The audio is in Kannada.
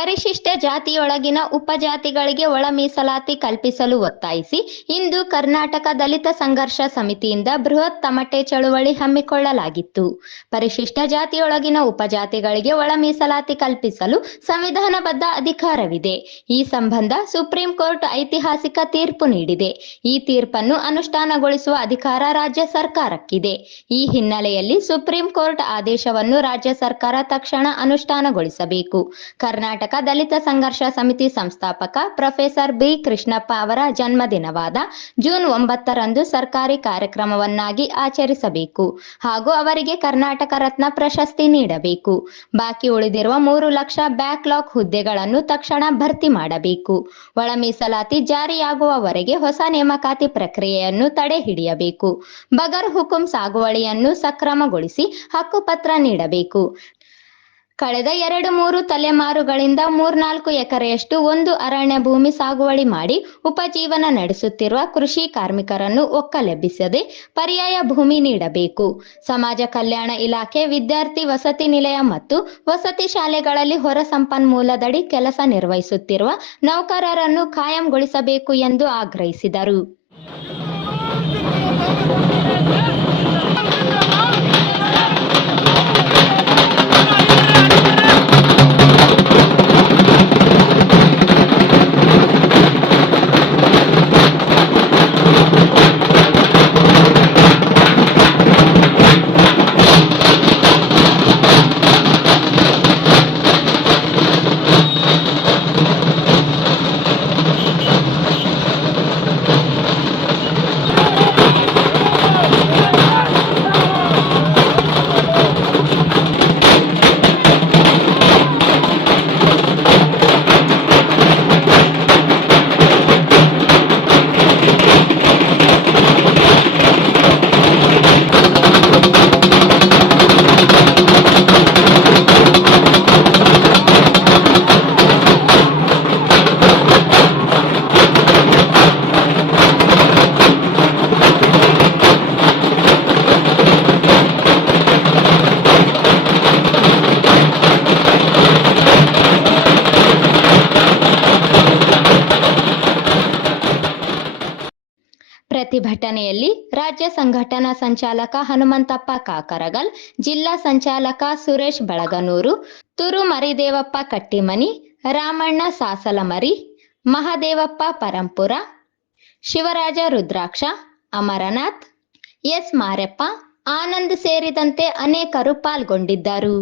ಪರಿಶಿಷ್ಟ ಜಾತಿಯೊಳಗಿನ ಉಪಜಾತಿಗಳಿಗೆ ಒಳ ಮೀಸಲಾತಿ ಕಲ್ಪಿಸಲು ಒತ್ತಾಯಿಸಿ ಇಂದು ಕರ್ನಾಟಕ ದಲಿತ ಸಂಘರ್ಷ ಸಮಿತಿಯಿಂದ ಬೃಹತ್ ತಮಟೆ ಚಳುವಳಿ ಹಮ್ಮಿಕೊಳ್ಳಲಾಗಿತ್ತು. ಪರಿಶಿಷ್ಟ ಜಾತಿಯೊಳಗಿನ ಉಪಜಾತಿಗಳಿಗೆ ಒಳ ಮೀಸಲಾತಿ ಕಲ್ಪಿಸಲು ಸಂವಿಧಾನಬದ್ಧ ಅಧಿಕಾರವಿದೆ. ಈ ಸಂಬಂಧ ಸುಪ್ರೀಂ ಕೋರ್ಟ್ ಐತಿಹಾಸಿಕ ತೀರ್ಪು ನೀಡಿದೆ. ಈ ತೀರ್ಪನ್ನು ಅನುಷ್ಠಾನಗೊಳಿಸುವ ಅಧಿಕಾರ ರಾಜ್ಯ ಸರ್ಕಾರಕ್ಕಿದೆ. ಈ ಹಿನ್ನೆಲೆಯಲ್ಲಿ ಸುಪ್ರೀಂ ಕೋರ್ಟ್ ಆದೇಶವನ್ನು ರಾಜ್ಯ ಸರ್ಕಾರ ತಕ್ಷಣ ಅನುಷ್ಠಾನಗೊಳಿಸಬೇಕು. ಕರ್ನಾಟಕ ದಲಿತ ಸಂಘರ್ಷ ಸಮಿತಿ ಸಂಸ್ಥಾಪಕ ಪ್ರೊಫೆಸರ್ ಬಿ. ಕೃಷ್ಣಪ್ಪ ಅವರ ಜನ್ಮದಿನವಾದ ಜೂನ್ 9ರಂದು ಸರ್ಕಾರಿ ಕಾರ್ಯಕ್ರಮವನ್ನಾಗಿ ಆಚರಿಸಬೇಕು ಹಾಗೂ ಅವರಿಗೆ ಕರ್ನಾಟಕ ರತ್ನ ಪ್ರಶಸ್ತಿ ನೀಡಬೇಕು. ಬಾಕಿ ಉಳಿದಿರುವ 3 ಲಕ್ಷ ಬ್ಯಾಕ್ಲಾಗ್ ಹುದ್ದೆಗಳನ್ನು ತಕ್ಷಣ ಭರ್ತಿ ಮಾಡಬೇಕು. ಒಳ ಮೀಸಲಾತಿ ಜಾರಿಯಾಗುವವರೆಗೆ ಹೊಸ ನೇಮಕಾತಿ ಪ್ರಕ್ರಿಯೆಯನ್ನು ತಡೆ ಹಿಡಿಯಬೇಕು. ಬಗರ್ ಹುಕುಂ ಸಾಗುವಳಿಯನ್ನು ಸಕ್ರಮಗೊಳಿಸಿ ಹಕ್ಕುಪತ್ರ ನೀಡಬೇಕು. ಕಳೆದ 2-3 ತಲೆಮಾರುಗಳಿಂದ 3-4 ಎಕರೆಯಷ್ಟು ಒಂದು ಅರಣ್ಯ ಭೂಮಿ ಸಾಗುವಳಿ ಮಾಡಿ ಉಪಜೀವನ ನಡೆಸುತ್ತಿರುವ ಕೃಷಿ ಕಾರ್ಮಿಕರನ್ನು ಒಕ್ಕಲೆಬ್ಬಿಸದೆ ಪರ್ಯಾಯ ಭೂಮಿ ನೀಡಬೇಕು. ಸಮಾಜ ಕಲ್ಯಾಣ ಇಲಾಖೆ ವಿದ್ಯಾರ್ಥಿ ವಸತಿ ನಿಲಯ ಮತ್ತು ವಸತಿ ಶಾಲೆಗಳಲ್ಲಿ ಹೊರ ಸಂಪನ್ಮೂಲದಡಿ ಕೆಲಸ ನಿರ್ವಹಿಸುತ್ತಿರುವ ನೌಕರರನ್ನು ಕಾಯಂಗೊಳಿಸಬೇಕು ಎಂದು ಆಗ್ರಹಿಸಿದರು. ಪ್ರತಿಭಟನೆಯಲ್ಲಿ ರಾಜ್ಯ ಸಂಘಟನಾ ಸಂಚಾಲಕ ಹನುಮಂತಪ್ಪ ಕಾಕರಗಲ್, ಜಿಲ್ಲಾ ಸಂಚಾಲಕ ಸುರೇಶ್ ಬಳಗನೂರು, ತುರು ಮರಿದೇವಪ್ಪ ಕಟ್ಟಿಮನಿ, ರಾಮಣ್ಣ ಸಾಸಲಮರಿ, ಮಹದೇವಪ್ಪ ಪರಂಪುರ, ಶಿವರಾಜ ರುದ್ರಾಕ್ಷ, ಅಮರನಾಥ್, ಎಸ್ ಮಾರೆಪ್ಪ, ಆನಂದ್ ಸೇರಿದಂತೆ ಅನೇಕರು ಪಾಲ್ಗೊಂಡಿದ್ದರು.